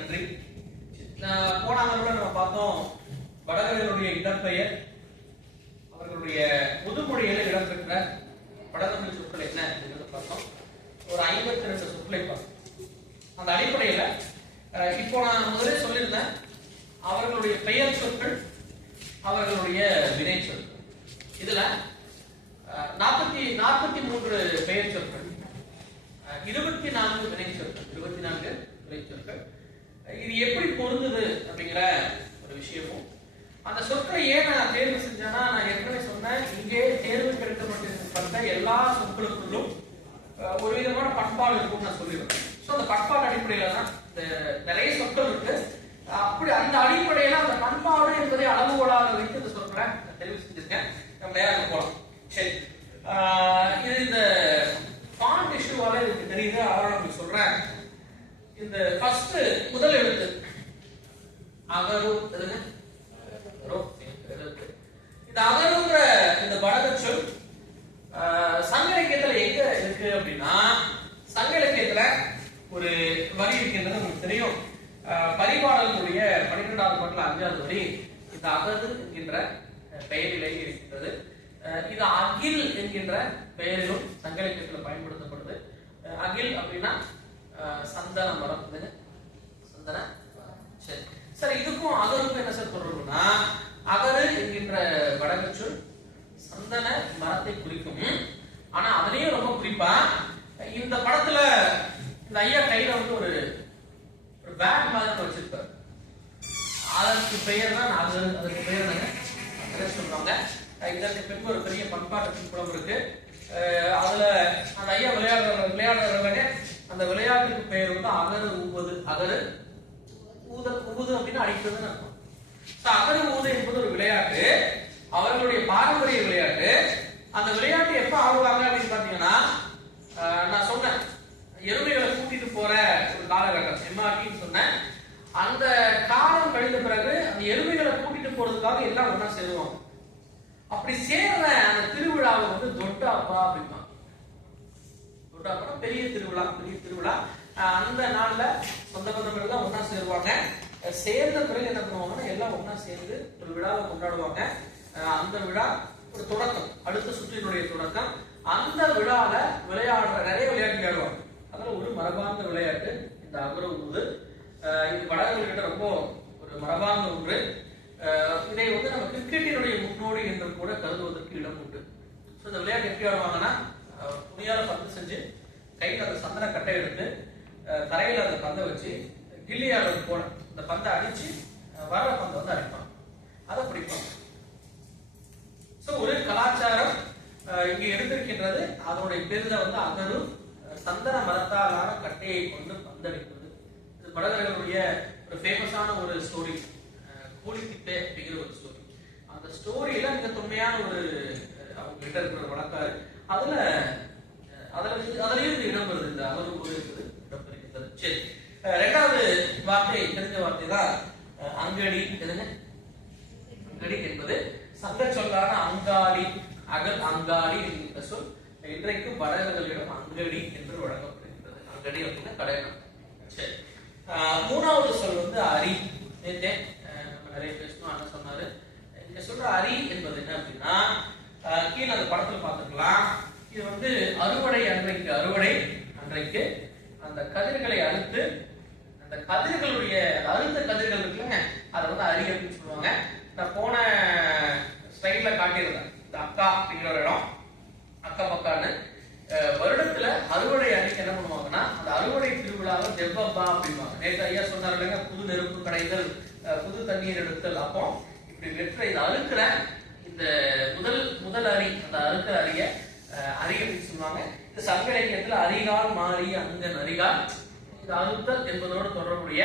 நன்றி. நான் போன அமர்வுல நம்ம பார்த்தோம் வடகர்களுடைய இடப்பெயர் அவர்களுடைய முதுமொழியில இடம்பெற்ற வடதமிழ் சொற்கள் என்ன அப்படிங்கிறத பார்த்தோம். ஒரு ஐம்பத்தி ரெண்டு சொற்களை பார்த்தோம். அந்த அடிப்படையில இப்போ நான் முதலே சொல்லியிருந்தேன் அவர்களுடைய பெயர் சொற்கள் அவர்களுடைய வினை சொற்கள் இதுல நாற்பத்தி நாற்பத்தி மூன்று பெயர் சொற்கள் இருபத்தி நான்கு வினை சொற்கள் இருபத்தி நான்கு வினை சொற்கள். இது எப்படி பொருந்துது அப்படிங்கிற ஒரு விஷயமும் அந்த சொற்களை ஏன் நான் தேர்வு செஞ்சேன்னா நான் ஏற்கனவே சொன்னேன் இங்கே தேர்வு கிடைக்கப்பட்டிருக்கப்பட்ட எல்லா சொற்களுக்குள்ளும் ஒரு விதமான பண்பாடு இருக்கும்னு நான் சொல்லிடுவேன் ஸோ அந்த பண்பாடு அடிப்படையில தான் இந்த நிறைய சொற்கள் இருக்கு. அப்படி அந்த அடிப்படையில அந்த பண்பாடு என்பதை அளவுகோலாக வைத்து இந்த சொற்களை தெரிவு செஞ்சிருக்கேன். நம்ம நேரம் போகலாம் சரி. இது இந்த பாண்ட் இஷ்யூவால எனக்கு தெரியுது. அதனால உங்களுக்கு சொல்றேன். இந்த ஃபர்ஸ்ட் முதல் எழுத்து. அகரு எழுத்து. இந்த அகருங்கிற இந்த வடக சொல் ஆஹ், சங்க இலக்கியத்துல எங்க இருக்கு அப்படின்னா சங்க இலக்கியத்துல ஒரு வரி இருக்கின்றது உங்களுக்கு தெரியும். பரிபாடலுடைய பன்னிரெண்டாவது பாட்டில் அஞ்சாவது வரி இந்த அகது என்கின்ற பெயரிலே இருக்கின்றது. அஹ், இது அகில் என்கின்ற பெயரிலும் சங்க இலக்கியத்துல பயன்படுத்தப்படுது. அகில் அப்படின்னா சந்தன மரம். சந்தன சரி. சார் இதுக்கும் அகருக்கும் என்ன சார் தொடர்புனா அகரு என்கின்ற வடக்கு சந்தன மரத்தை குறிக்கும். ஆனா அதுலயும் ரொம்ப குறிப்பா இந்த படத்துல இந்த ஐயா கையில வந்து ஒரு ஒரு பேக் மாதிரி வச்சிருப்பார். அதற்கு பெயர் தான் அகரு அதுக்கு பெயர் தாங்க சொல்றாங்க. இதற்கு பின்பு ஒரு பெரிய பண்பாட்டு பின்புலம் இருக்கு அஹ் அதுல அந்த ஐயா விளையாடுற விளையாடுறவங்க அந்த விளையாட்டுக்கு பெயர் வந்து அகரு ஊவது அகரு ஊதல் ஊது அப்படின்னு அடிக்கிறதுன்னு அர்த்தம் So, அகரு ஊது என்பது ஒரு விளையாட்டு அவர்களுடைய பாரம்பரிய விளையாட்டு அந்த விளையாட்டு எப்ப ஆடுவாங்க அப்படின்னு பாத்தீங்கன்னா நான் சொன்னேன். எருமைகளை கூட்டிட்டு போற ஒரு காலகட்டம் எம்ஆர்டின்னு சொன்னேன். அந்த காலம் கழிந்த பிறகு அந்த எருமைகளை கூட்டிட்டு போறதுக்காக எல்லாம் ஒன்னா சேருவாங்க. அப்படி சேர்ற அந்த திருவிழாவை வந்து தொட்டாப்பா அப்படிம்பாங்க. தொட்டாப்பா பெரிய திருவிழா பெரிய திருவிழா. அந்த நாள்ல சொந்த பந்தங்கள் எல்லாம் ஒன்னா சேருவாங்க. சேர்ந்த பிறகு என்ன பண்ணுவாங்கன்னா எல்லாம் ஒன்னா சேர்ந்து ஒரு விழாவை கொண்டாடுவாங்க. அந்த விழா ஒரு தொடக்கம். அடுத்த சுற்றினுடைய தொடக்கம். அந்த விழால விளையாடுற நிறைய விளையாட்டு விளையாடுவாங்க. அதுல ஒரு மரபார்ந்த விளையாட்டு. இந்த அகர ஊது. இது வடகர்கிட்ட ரொம்ப ஒரு மரபார்ந்த ஒன்று. இதை வந்து நம்ம கிரிக்கெட்டினுடைய முன்னோடி என்று கூட கருதுவதற்கு இடம் உண்டு. ஸோ இந்த விளையாட்டு எப்படி ஆடுவாங்கன்னா துணியால பந்து செஞ்சு கையில் அந்த சந்தன கட்டை எடுத்து தரையில் அந்த பந்தை வச்சு கில்லி ஆடுறது போல இந்த பந்தை அடிச்சு வர வர்ற பந்தை வந்து அடிப்பாங்க அதை பிடிப்பாங்க ஸோ ஒரு கலாச்சாரம் அஹ் இங்கே எடுத்திருக்கின்றது அதனுடைய பேருத வந்து அகரு அஹ் சந்தன மரத்தாலான கட்டையை கொண்டு பந்தடிப்பது இது வடகர்களுடைய ஒரு ஃபேமஸான ஒரு ஸ்டோரி கூலித்திட்டே அப்படிங்கிற ஒரு ஸ்டோரி அந்த ஸ்டோரியில மிக தொன்மையான ஒரு அவங்க கிட்ட இருக்கிற ஒரு அதுல அதுல அதுலயும் இது இடம் வருது இந்த அகரு என்பது இடம் பெறுகின்றது சரி. ரெண்டாவது வார்த்தை தெரிஞ்ச வார்த்தை தான் அங்கடி. எதுங்க அங்கடி என்பது சங்க சொல்லான அங்காடி அகல் அங்காடி என்கிற சொல். இன்றைக்கு வடகர்களிடம் அங்கடி என்று வழங்கப்படுகின்றது. அங்கடி அப்படின்னா கடையம் சரி. மூணாவது சொல் வந்து அரி. நம்ம நிறைய பேசணும் அண்ணன் சொன்னாரு. இங்க சொல்ற அரி என்பது என்ன அப்படின்னா கீழே அந்த படத்துல பார்த்துக்கலாம் இது வந்து அறுவடை அன்றைக்கு அறுவடை அன்றைக்கு அந்த கதிர்களை அறுத்து அந்த கதிர்களுடைய அறுந்த கதிர்கள் இருக்குல்ல அதை வந்து அரி அப்படின்னு சொல்லுவாங்க. நான் போன ஸ்லைட்ல காட்டியிருந்தேன். இந்த அக்கா அப்படிங்கிற ஒரு இடம் அக்கா பக்கான்னு வருடத்துல அறுவடை அன்னைக்கு என்ன பண்ணுவாங்கன்னா அந்த அறுவடை திருவிழாவை தெவ்வப்பா அப்படிம்பாங்க. நேற்று ஐயா சொன்னார் இல்லைங்க புது நெருப்பு கடைதல் புது தண்ணீர் எடுத்தல். அப்போ இப்படி வெற்ற இதை அழுக்கிற இந்த முதல் முதல் அரி அந்த அழுக்கிற அரிய அஹ், அரி அப்படின்னு சொல்லுவாங்க. இந்த சங்க இலக்கியத்தில் அரிகால் மாறி அங்க அரிகால் இந்த அழுத்தல் என்பதோடு தொடர்புடைய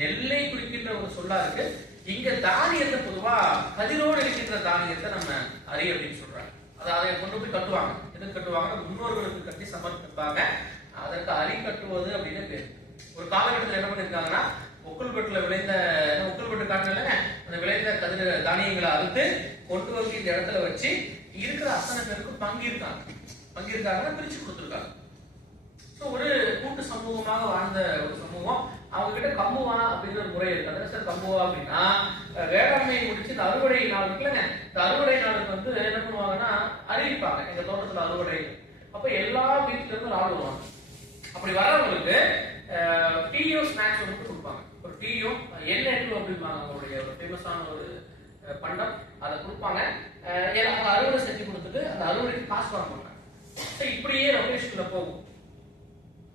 நெல்லை குறிக்கின்ற ஒரு சொல்லா இருக்கு இங்க தானியத்தை பொதுவா கதிரோடு இருக்கின்ற தானியத்தை நம்ம அரி அப்படின்னு சொல்றாங்க. அதை அதை கொண்டு போய் கட்டுவாங்க. எதுக்கு கட்டுவாங்க முன்னோர்களுக்கு கட்டி சமர்ப்பிப்பாங்க. அதற்கு அரி கட்டுவது அப்படின்னு பேர். ஒரு காலகட்டத்தில் என்ன பண்ணிருக்காங்கன்னா ஒக்குள்பட்டுல விளைந்த ஒக்குள்பட்டு காட்டுல அந்த விளைந்த கதிர் தானியங்களை அறுத்து கொண்டு வந்து இந்த இடத்துல வச்சு இருக்கிற அத்தனை பேருக்கும் பங்கிருக்காங்க. பங்கிருக்காங்கன்னா பிரிச்சு கொடுத்துருக்காங்க. ஸோ ஒரு கூட்டு சமூகமாக வாழ்ந்த ஒரு சமூகம் அவங்க கிட்ட கம்புவா அப்படிங்கிற ஒரு முறை இருக்கு. அதான் சார் கம்புவா அப்படின்னா வேளாண்மையை வேளாண்மை முடிச்சு இந்த அறுவடை நாள் இருக்குல்லங்க இந்த அறுவடை நாளுக்கு வந்து என்ன பண்ணுவாங்கன்னா அறிவிப்பாங்க. எங்க தோட்டத்துல அறுவடை. அப்ப எல்லா வீட்டுல இருந்து ஆள் வருவாங்க. அப்படி வரவங்களுக்கு டீயோ ஸ்நாக்ஸ் வந்து கொடுப்பாங்க. ஒரு டீயோ எண்ணெய் டூ அப்படிம்பாங்க அவங்களுடைய ஒரு ஃபேமஸான ஒரு பண்டம். அதை கொடுப்பாங்க. ஏன்னா அந்த அறுவடை செஞ்சு கொடுத்துட்டு அந்த அறுவடைக்கு காசு வாங்க மாட்டாங்க. இப்படியே ரமேஷ்குள்ள போகும்.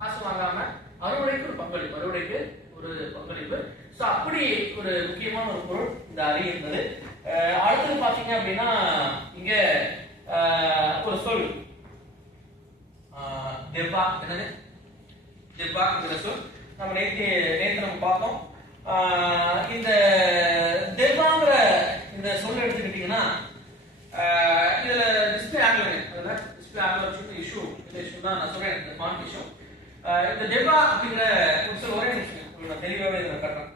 காசு வாங்காம அறுவடைக்கு ஒரு பங்களிப்பு அறுவடைக்கு ஒரு பங்களிப்பு. ஸோ அப்படி ஒரு முக்கியமான ஒரு பொருள் இந்த அரி இருந்தது அடுத்தது பாத்தீங்க அப்படின்னா இங்க ஒரு சொல். அஹ், தெப்பா என்னது? தெப்பாங்கிற சொல். நம்ம நேற்று நேற்று நம்ம பார்த்தோம். இந்த தெப்பாங்கிற இந்த சொல் எடுத்துக்கிட்டீங்கன்னா இதுல டிஸ்பிளே ஆகல டிஸ்பிளே ஆகல வச்சுட்டு இஷ்யூ இந்த இஷ்யூ தான் நான் சொல்றேன் இந்த பாண்ட் இஷ்யூ இந்த டெபா அப்படிங்கிற ஒரு ஒரே நிமிஷம். நான் தெளிவாகவே இதில் கட்டுறேன்.